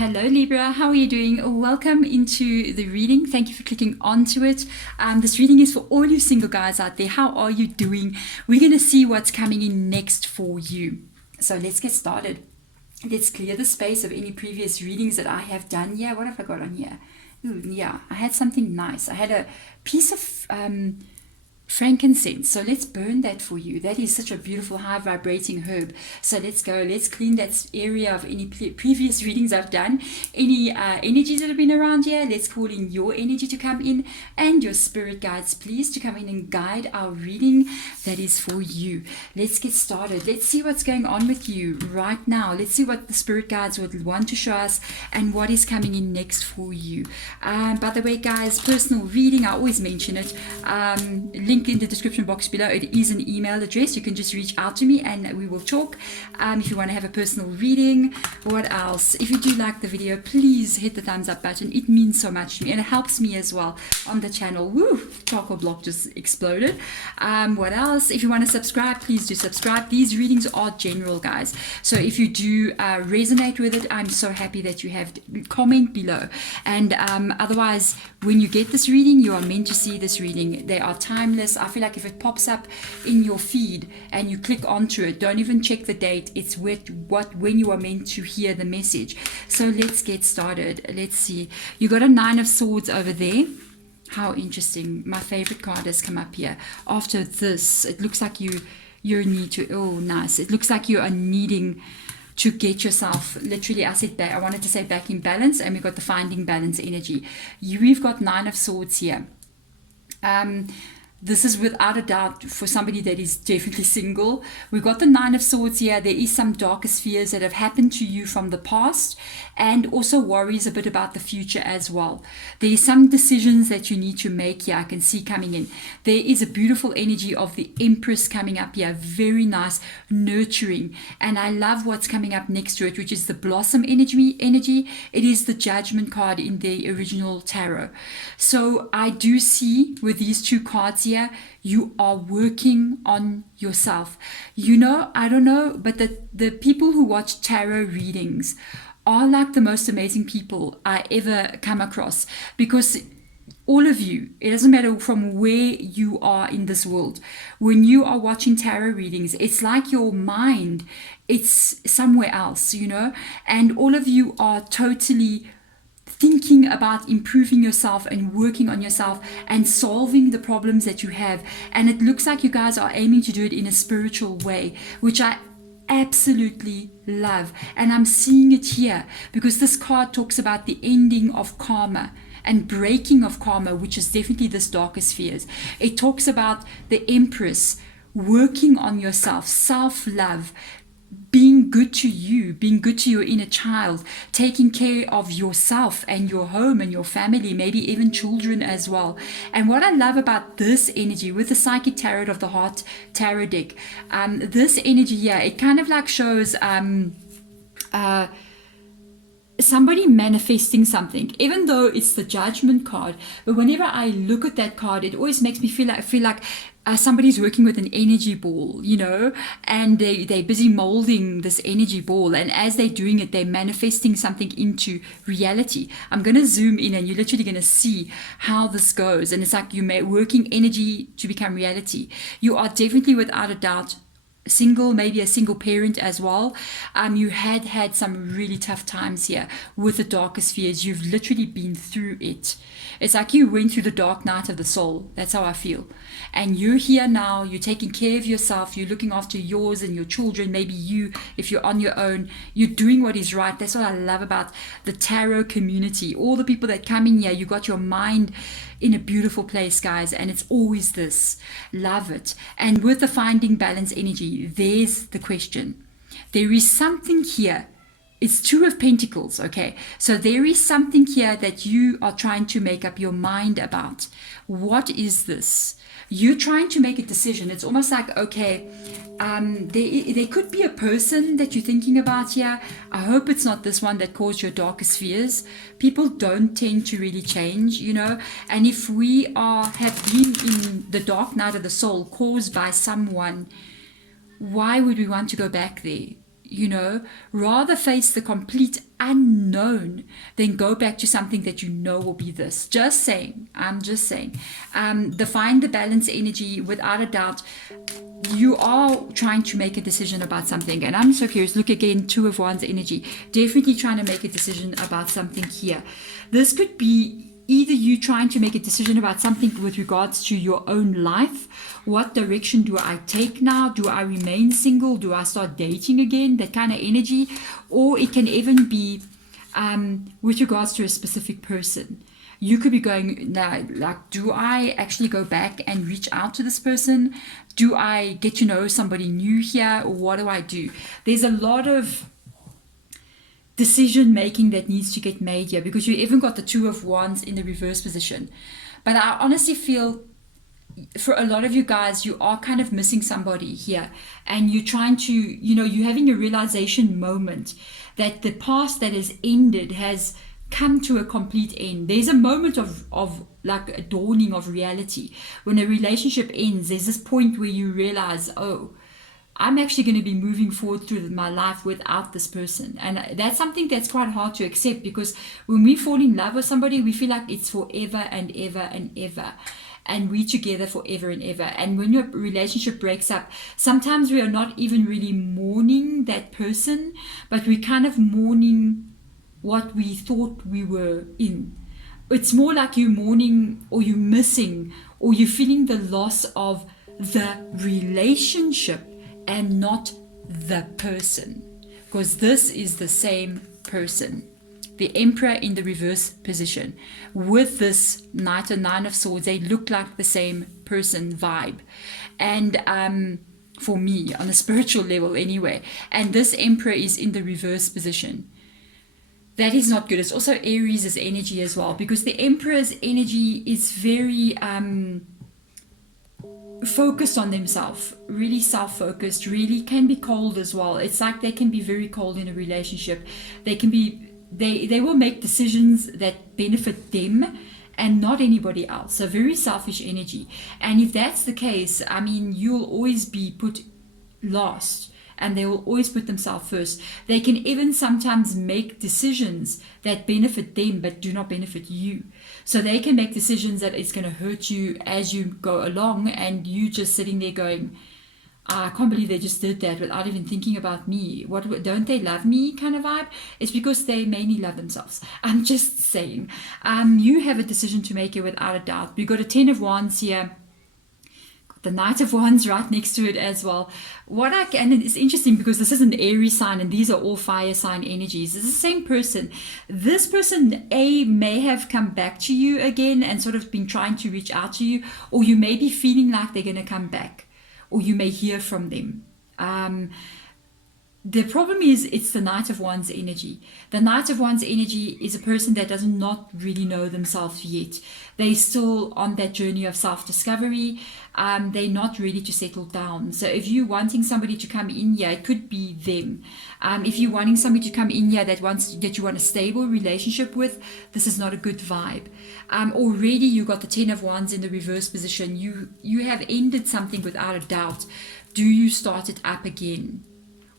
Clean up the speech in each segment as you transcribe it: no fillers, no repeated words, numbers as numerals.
Hello Libra, how are you doing? Welcome into the reading. Thank you for clicking onto it. This reading is for all you single guys out there. How are you doing? We're going to see what's coming in next for you. So let's get started. Let's clear the space of any previous readings that I have done. Yeah, what have I got on here? Ooh, yeah, I had something nice. I had a piece of frankincense, so let's burn that for you. That is such a beautiful high vibrating herb. So let's go, let's clean that area of any previous readings I've done, any energies that have been around here. Let's call in your energy to come in, and your spirit guides please to come in and guide our reading that is for you. Let's get started. Let's see what's going on with you right now. Let's see what the spirit guides would want to show us and what is coming in next for you. By the way guys, personal reading, I always mention it, link in the description box below. It is an email address. You can just reach out to me and we will talk if you want to have a personal reading. What else? If you do like the video, please hit the thumbs up button. It means so much to me and it helps me as well on the channel. Woo, charcoal block just exploded. What else? If you want to subscribe, please do subscribe. These readings are general guys, so if you do resonate with it, I'm so happy that you have. Comment below, and otherwise when you get this reading, you are meant to see this reading. They are timeless. I feel like if it pops up in your feed and you click onto it, don't even check the date. It's when you are meant to hear the message. So let's get started. Let's see. You got a 9 of Swords over there. How interesting. My favorite card has come up here. After this, it looks like you need to, oh nice. It looks like you are needing to get yourself, literally I said back, I wanted to say back in balance, and we've got the finding balance energy. We've got 9 of Swords here. This is without a doubt for somebody that is definitely single. We've got the 9 of Swords here. There is some darker spheres that have happened to you from the past, and also worries a bit about the future as well. There is some decisions that you need to make here. I can see coming in. There is a beautiful energy of the Empress coming up here. Very nice, nurturing. And I love what's coming up next to it, which is the Blossom energy. It is the Judgment card in the original tarot. So I do see with these two cards here, you are working on yourself. You know, I don't know, but the people who watch tarot readings are like the most amazing people I ever come across, because all of you, it doesn't matter from where you are in this world, when you are watching tarot readings, it's like your mind, it's somewhere else, you know, and all of you are totally thinking about improving yourself and working on yourself and solving the problems that you have. And it looks like you guys are aiming to do it in a spiritual way, which I absolutely love. And I'm seeing it here because this card talks about the ending of karma and breaking of karma, which is definitely this darker spheres. It talks about the Empress working on yourself, self-love, being good to you, being good to your inner child, taking care of yourself and your home and your family, maybe even children as well. And what I love about this energy with the Psychic Tarot of the Heart tarot deck, this energy here, it kind of like shows somebody manifesting something, even though it's the Judgment card. But whenever I look at that card, it always makes me feel like somebody's working with an energy ball, you know, and they're busy molding this energy ball, and as they're doing it, they're manifesting something into reality. I'm going to zoom in and you're literally going to see how this goes, and it's like you're working energy to become reality. You are definitely without a doubt single, maybe a single parent as well. You had some really tough times here with the darker spheres. You've literally been through it. It's like you went through the dark night of the soul. That's how I feel. And you're here now, you're taking care of yourself, you're looking after yours and your children, maybe you, if you're on your own, you're doing what is right. That's what I love about the tarot community. All the people that come in here, you got your mind in a beautiful place, guys, and it's always this. Love it. And with the finding balance energy, there's the question. There is something here. It's 2 of Pentacles, okay? So there is something here that you are trying to make up your mind about. What is this? You're trying to make a decision. It's almost like, okay, there could be a person that you're thinking about here. I hope it's not this one that caused your darkest fears. People don't tend to really change, you know. And if we have been in the dark night of the soul caused by someone, why would we want to go back there? rather face the complete unknown than go back to something that you know will be this. Just saying. I'm just saying. Find the balance energy. Without a doubt, you are trying to make a decision about something. And I'm so curious. Look again, Two of Wands energy. Definitely trying to make a decision about something here. This could be either you trying to make a decision about something with regards to your own life. What direction do I take now? Do I remain single? Do I start dating again? That kind of energy. Or it can even be with regards to a specific person. You could be going, like, do I actually go back and reach out to this person? Do I get to know somebody new here? Or what do I do? There's a lot of decision making that needs to get made here, because you even got the Two of Wands in the reverse position. But I honestly feel for a lot of you guys, you are kind of missing somebody here, and you're trying to, you're having a realization moment that the past that has ended has come to a complete end. There's a moment of like a dawning of reality. When a relationship ends, there's this point where you realize, oh, I'm actually going to be moving forward through my life without this person. And that's something that's quite hard to accept, because when we fall in love with somebody, we feel like it's forever and ever and ever. And we're together forever and ever. And when your relationship breaks up, sometimes we are not even really mourning that person, but we're kind of mourning what we thought we were in. It's more like you're mourning, or you're missing, or you're feeling the loss of the relationship and not the person, because this is the same person. The Emperor in the reverse position with this Knight and Nine of Swords, they look like the same person vibe. And for me, on a spiritual level anyway, and this Emperor is in the reverse position. That is not good. It's also Aries' energy as well, because the Emperor's energy is very focused on themselves, really self-focused, really can be cold as well. It's like they can be very cold in a relationship. They can be, they will make decisions that benefit them and not anybody else. So very selfish energy. And if that's the case, I mean, you'll always be put last, and they will always put themselves first. They can even sometimes make decisions that benefit them but do not benefit you. So they can make decisions that it's going to hurt you as you go along, and you just sitting there going, I can't believe they just did that without even thinking about me. What, don't they love me kind of vibe? It's because they mainly love themselves. I'm just saying. You have a decision to make here without a doubt. We've got a 10 of Wands here. The Knight of Wands right next to it as well. And it's interesting because this is an Aries sign, and these are all fire sign energies. It's the same person. This person, may have come back to you again and sort of been trying to reach out to you, or you may be feeling like they're going to come back, or you may hear from them. The problem is it's the Knight of Wands energy. The Knight of Wands energy is a person that does not really know themselves yet. They're still on that journey of self-discovery. They're not ready to settle down. So if you're wanting somebody to come in here, it could be them. If you're wanting somebody to come in here that you want a stable relationship with, this is not a good vibe. Already you got the 10 of Wands in the reverse position. You have ended something without a doubt. Do you start it up again?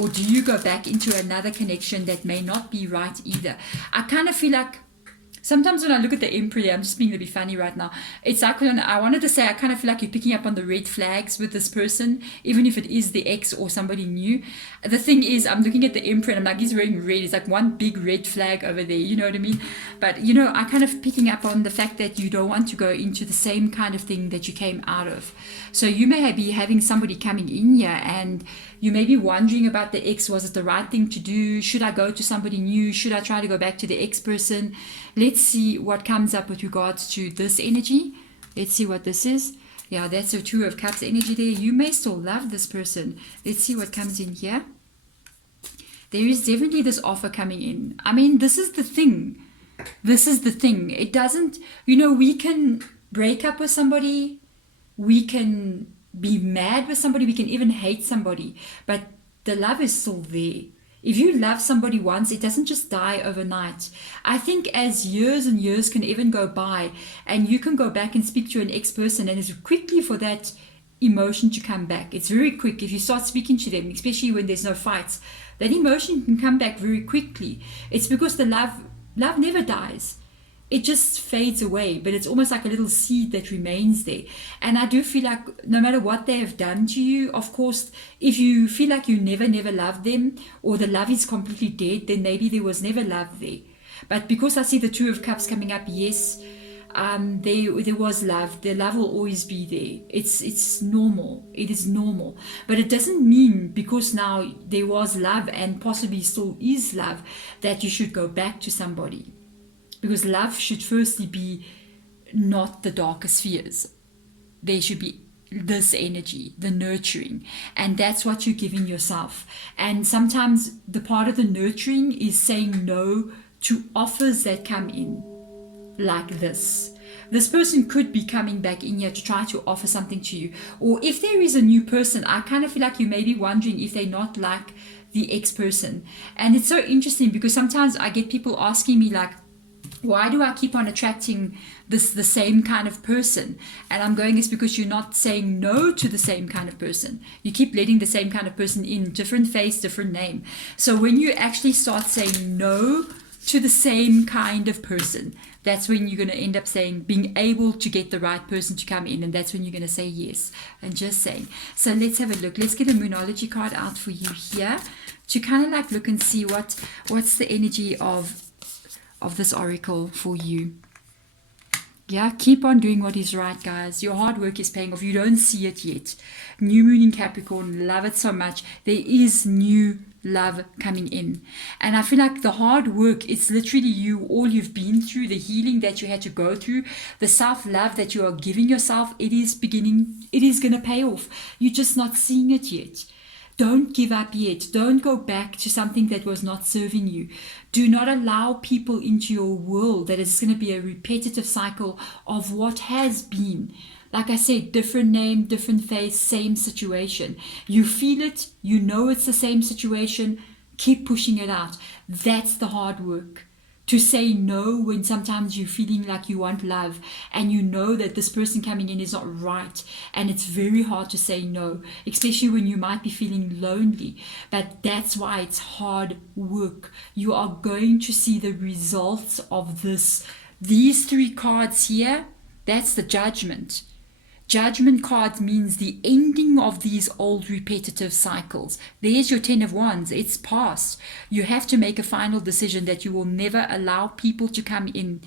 Or do you go back into another connection that may not be right either? I kind of feel like sometimes when I look at the Emperor, I'm just being a bit funny right now. It's like when I wanted to say, I kind of feel like you're picking up on the red flags with this person, even if it is the ex or somebody new. The thing is, I'm looking at the Emperor and I'm like, he's wearing red. It's like one big red flag over there. You know what I mean? But, I kind of picking up on the fact that you don't want to go into the same kind of thing that you came out of. So you may be having somebody coming in here, and you may be wondering about the ex. Was it the right thing to do? Should I go to somebody new? Should I try to go back to the ex person? Let's see what comes up with regards to this energy. Let's see what this is. Yeah, that's a 2 of Cups energy there. You may still love this person. Let's see what comes in here. There is definitely this offer coming in. I mean, this is the thing. This is the thing. It doesn't, we can break up with somebody. We can be mad with somebody. We can even hate somebody. But the love is still there. If you love somebody once, it doesn't just die overnight. I think as years and years can even go by, and you can go back and speak to an ex-person, and as quickly for that emotion to come back. It's very quick. If you start speaking to them, especially when there's no fights, that emotion can come back very quickly. It's because the love never dies. It just fades away, but it's almost like a little seed that remains there. And I do feel like no matter what they have done to you, of course, if you feel like you never loved them, or the love is completely dead, then maybe there was never love there. But because I see the Two of Cups coming up, yes, there was love. The love will always be there. It's normal. It is normal. But it doesn't mean because now there was love and possibly still is love that you should go back to somebody. Because love should firstly be not the darker spheres. There should be this energy, the nurturing. And that's what you're giving yourself. And sometimes the part of the nurturing is saying no to offers that come in like this. This person could be coming back in here to try to offer something to you. Or if there is a new person, I kind of feel like you may be wondering if they're not like the ex-person. And it's so interesting because sometimes I get people asking me like, why do I keep on attracting the same kind of person? And I'm going, it's because you're not saying no to the same kind of person. You keep letting the same kind of person in, different face, different name. So when you actually start saying no to the same kind of person, that's when you're going to end up being able to get the right person to come in. And that's when you're going to say yes. And just saying. So let's have a look. Let's get a Moonology card out for you here to kind of like look and see what's the energy of this oracle for you. Yeah, keep on doing what is right, guys. Your hard work is paying off. You don't see it yet. New moon in Capricorn, love it so much. There is new love coming in. And I feel like the hard work, it's literally you, all you've been through, the healing that you had to go through, the self-love that you are giving yourself, it is going to pay off. You're just not seeing it yet. Don't give up yet. Don't go back to something that was not serving you. Do not allow people into your world that is going to be a repetitive cycle of what has been. Like I said, different name, different face, same situation. You feel it. You know it's the same situation. Keep pushing it out. That's the hard work. To say no when sometimes you're feeling like you want love and you know that this person coming in is not right, and it's very hard to say no, especially when you might be feeling lonely. But that's why it's hard work. You are going to see the results of this. These three cards here, that's the Judgment. Judgment card means the ending of these old repetitive cycles. There's your 10 of Wands. It's past. You have to make a final decision that you will never allow people to come in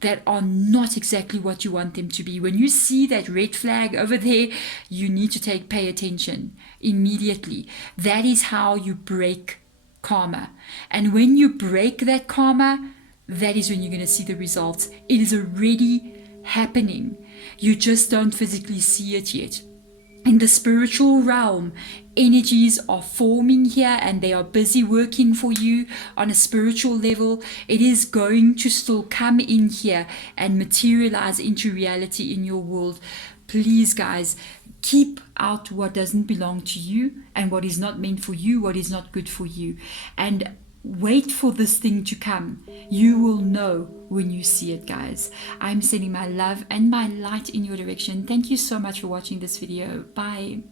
that are not exactly what you want them to be. When you see that red flag over there, you need to pay attention immediately. That is how you break karma. And when you break that karma, that is when you're going to see the results. It is already happening. You just don't physically see it yet. In the spiritual realm, energies are forming here and they are busy working for you on a spiritual level. It is going to still come in here and materialize into reality in your world. Please, guys, keep out what doesn't belong to you and what is not meant for you, what is not good for you. And wait for this thing to come. You will know when you see it, guys. I'm sending my love and my light in your direction. Thank you so much for watching this video. Bye.